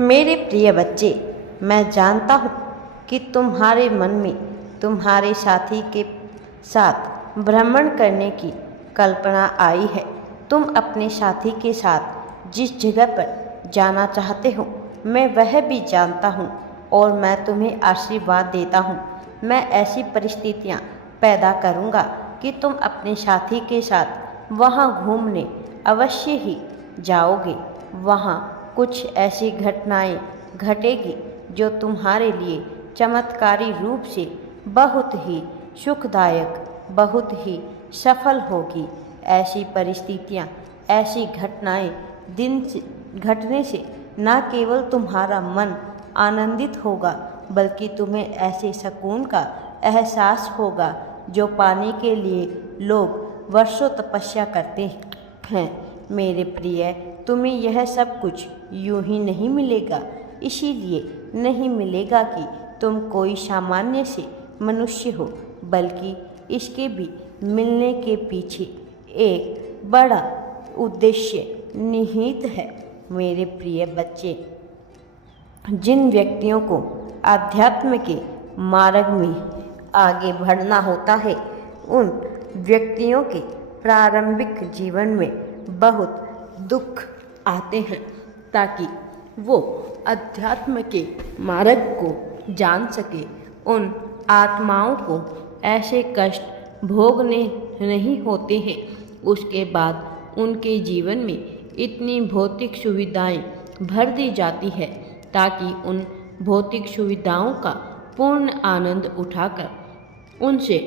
मेरे प्रिय बच्चे, मैं जानता हूँ कि तुम्हारे मन में तुम्हारे साथी के साथ भ्रमण करने की कल्पना आई है। तुम अपने साथी के साथ जिस जगह पर जाना चाहते हो, मैं वह भी जानता हूँ और मैं तुम्हें आशीर्वाद देता हूँ। मैं ऐसी परिस्थितियाँ पैदा करूँगा कि तुम अपने साथी के साथ वहाँ घूमने अवश्य ही जाओगे। वहाँ कुछ ऐसी घटनाएं घटेगी जो तुम्हारे लिए चमत्कारी रूप से बहुत ही सुखदायक, बहुत ही सफल होगी। ऐसी परिस्थितियाँ, ऐसी घटनाएं घटने से न केवल तुम्हारा मन आनंदित होगा, बल्कि तुम्हें ऐसे सुकून का एहसास होगा जो पाने के लिए लोग वर्षों तपस्या करते हैं। मेरे प्रिय, तुम्हें यह सब कुछ यूं ही नहीं मिलेगा। इसीलिए नहीं मिलेगा कि तुम कोई सामान्य से मनुष्य हो, बल्कि इसके भी मिलने के पीछे एक बड़ा उद्देश्य निहित है। मेरे प्रिय बच्चे, जिन व्यक्तियों को आध्यात्म के मार्ग में आगे बढ़ना होता है, उन व्यक्तियों के प्रारंभिक जीवन में बहुत दुख आते हैं, ताकि वो अध्यात्म के मार्ग को जान सके। उन आत्माओं को ऐसे कष्ट भोगने नहीं होते हैं। उसके बाद उनके जीवन में इतनी भौतिक सुविधाएं भर दी जाती है ताकि उन भौतिक सुविधाओं का पूर्ण आनंद उठाकर उनसे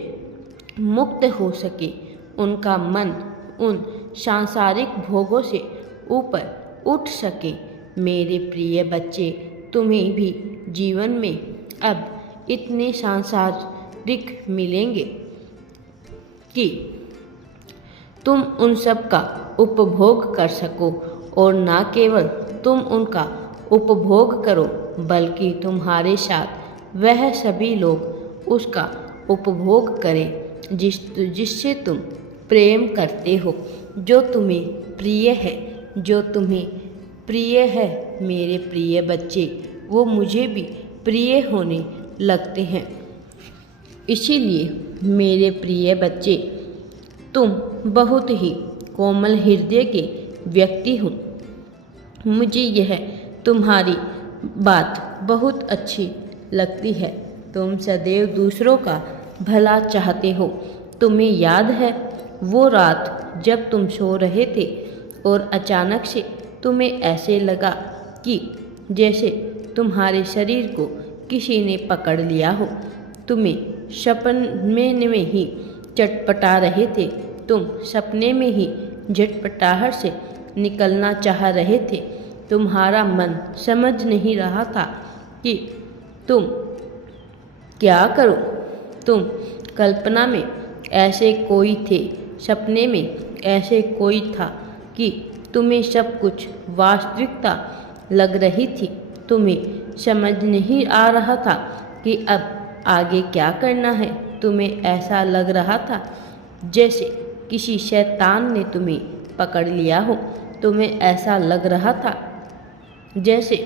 मुक्त हो सके। उनका मन उन सांसारिक भोगों से ऊपर उठ सके। मेरे प्रिय बच्चे, तुम्हें भी जीवन में अब इतने सांसारिक मिलेंगे कि तुम उन सब का उपभोग कर सको, और न केवल तुम उनका उपभोग करो, बल्कि तुम्हारे साथ वह सभी लोग उसका उपभोग करें जिससे तुम प्रेम करते हो, जो तुम्हें प्रिय है। जो तुम्हें प्रिय है मेरे प्रिय बच्चे, वो मुझे भी प्रिय होने लगते हैं। इसीलिए मेरे प्रिय बच्चे, तुम बहुत ही कोमल हृदय के व्यक्ति हो। मुझे यह तुम्हारी बात बहुत अच्छी लगती है। तुम सदैव दूसरों का भला चाहते हो। तुम्हें याद है वो रात जब तुम सो रहे थे और अचानक से तुम्हें ऐसे लगा कि जैसे तुम्हारे शरीर को किसी ने पकड़ लिया हो। तुम्हें सपने में ही चटपटा रहे थे। तुम सपने में ही झटपटाहट से निकलना चाह रहे थे। तुम्हारा मन समझ नहीं रहा था कि तुम क्या करो। तुम कल्पना में ऐसे कोई थे, सपने में ऐसे कोई था कि तुम्हें सब कुछ वास्तविकता लग रही थी। तुम्हें समझ नहीं आ रहा था कि अब आगे क्या करना है। तुम्हें ऐसा लग रहा था जैसे किसी शैतान ने तुम्हें पकड़ लिया हो। तुम्हें ऐसा लग रहा था जैसे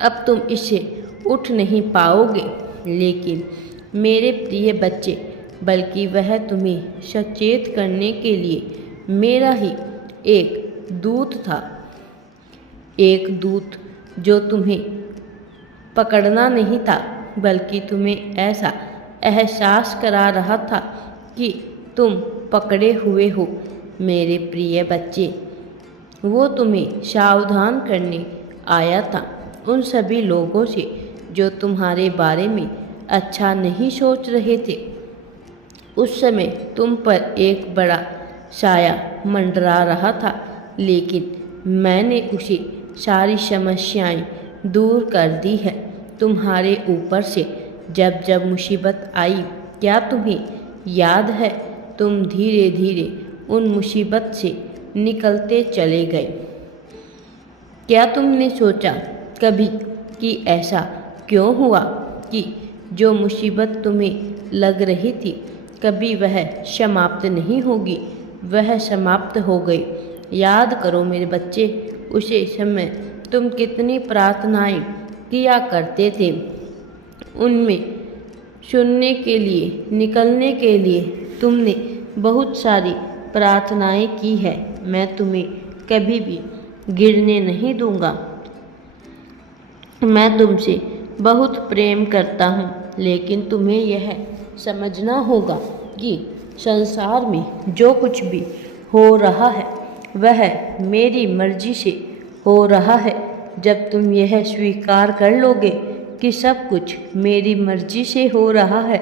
अब तुम इससे उठ नहीं पाओगे। लेकिन मेरे प्रिय बच्चे, बल्कि वह तुम्हें सचेत करने के लिए मेरा ही एक दूत था। एक दूत जो तुम्हें पकड़ना नहीं था, बल्कि तुम्हें ऐसा एहसास करा रहा था कि तुम पकड़े हुए हो। मेरे प्रिय बच्चे, वो तुम्हें सावधान करने आया था उन सभी लोगों से जो तुम्हारे बारे में अच्छा नहीं सोच रहे थे। उस समय तुम पर एक बड़ा साया मंडरा रहा था, लेकिन मैंने उसे सारी समस्याएं दूर कर दी है तुम्हारे ऊपर से। जब जब मुसीबत आई, क्या तुम्हें याद है, तुम धीरे धीरे उन मुसीबत से निकलते चले गए। क्या तुमने सोचा कभी कि ऐसा क्यों हुआ कि जो मुसीबत तुम्हें लग रही थी, कभी वह समाप्त नहीं होगी। वह समाप्त हो गई। याद करो मेरे बच्चे, उसे समय तुम कितनी प्रार्थनाएं किया करते थे, उनमें सुनने के लिए, निकलने के लिए तुमने बहुत सारी प्रार्थनाएं की है। मैं तुम्हें कभी भी गिरने नहीं दूंगा। मैं तुमसे बहुत प्रेम करता हूँ, लेकिन तुम्हें यह समझना होगा कि संसार में जो कुछ भी हो रहा है वह मेरी मर्जी से हो रहा है। जब तुम यह स्वीकार कर लोगे कि सब कुछ मेरी मर्जी से हो रहा है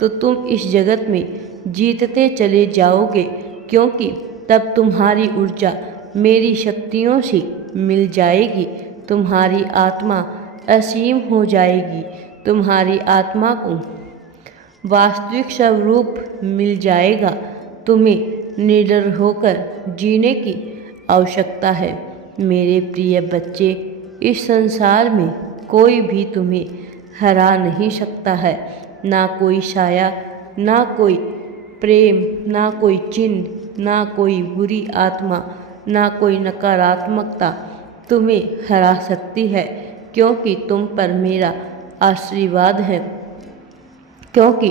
तो तुम इस जगत में जीतते चले जाओगे, क्योंकि तब तुम्हारी ऊर्जा मेरी शक्तियों से मिल जाएगी। तुम्हारी आत्मा असीम हो जाएगी। तुम्हारी आत्मा को वास्तविक स्वरूप मिल जाएगा। तुम्हें निडर होकर जीने की आवश्यकता है। मेरे प्रिय बच्चे, इस संसार में कोई भी तुम्हें हरा नहीं सकता है। ना कोई साया, ना कोई प्रेम, ना कोई चिन्ह, ना कोई बुरी आत्मा, ना कोई नकारात्मकता तुम्हें हरा सकती है, क्योंकि तुम पर मेरा आशीर्वाद है, क्योंकि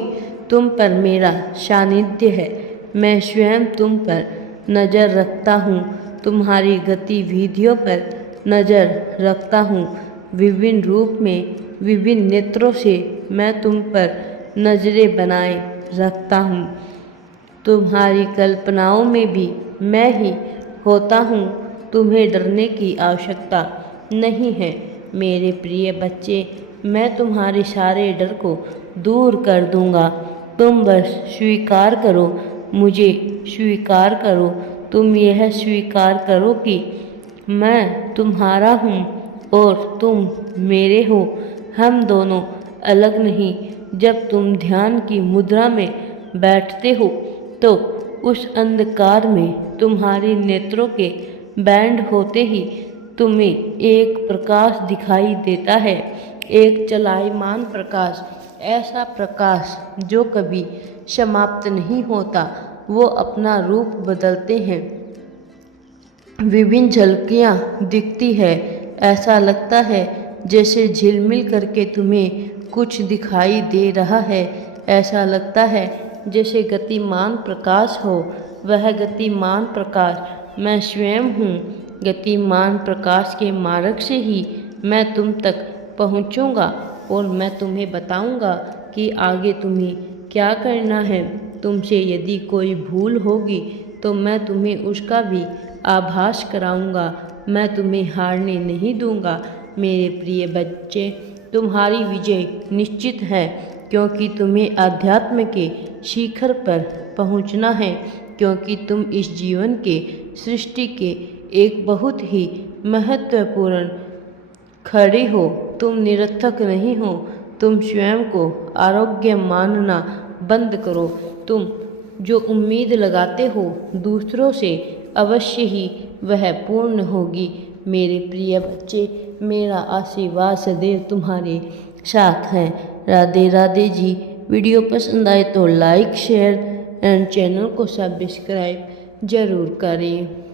तुम पर मेरा सानिध्य है। मैं स्वयं तुम पर नज़र रखता हूँ, तुम्हारी गतिविधियों पर नज़र रखता हूँ। विभिन्न रूप में, विभिन्न नेत्रों से मैं तुम पर नजरें बनाए रखता हूँ। तुम्हारी कल्पनाओं में भी मैं ही होता हूँ। तुम्हें डरने की आवश्यकता नहीं है मेरे प्रिय बच्चे। मैं तुम्हारे सारे डर को दूर कर दूंगा। तुम बस स्वीकार करो, मुझे स्वीकार करो। तुम यह स्वीकार करो कि मैं तुम्हारा हूँ और तुम मेरे हो। हम दोनों अलग नहीं। जब तुम ध्यान की मुद्रा में बैठते हो तो उस अंधकार में तुम्हारे नेत्रों के बैंड होते ही तुम्हें एक प्रकाश दिखाई देता है, एक चलायमान प्रकाश, ऐसा प्रकाश जो कभी समाप्त नहीं होता। वो अपना रूप बदलते हैं, विभिन्न झलकियाँ दिखती है। ऐसा लगता है जैसे झिलमिल करके तुम्हें कुछ दिखाई दे रहा है। ऐसा लगता है जैसे गतिमान प्रकाश हो। वह गतिमान प्रकाश मैं स्वयं हूँ। गतिमान प्रकाश के मार्ग से ही मैं तुम तक पहुँचूँगा और मैं तुम्हें बताऊँगा कि आगे तुम्हें क्या करना है। तुमसे यदि कोई भूल होगी तो मैं तुम्हें उसका भी आभास कराऊँगा। मैं तुम्हें हारने नहीं दूँगा मेरे प्रिय बच्चे। तुम्हारी विजय निश्चित है, क्योंकि तुम्हें अध्यात्म के शिखर पर पहुंचना है, क्योंकि तुम इस जीवन के सृष्टि के एक बहुत ही महत्वपूर्ण खड़े हो। तुम निरर्थक नहीं हो। तुम स्वयं को आरोग्य मानना बंद करो। तुम जो उम्मीद लगाते हो दूसरों से, अवश्य ही वह पूर्ण होगी मेरे प्रिय बच्चे। मेरा आशीर्वाद सदैव तुम्हारे साथ है। राधे राधे जी। वीडियो पसंद आए तो लाइक, शेयर एंड चैनल को सब्सक्राइब जरूर करें।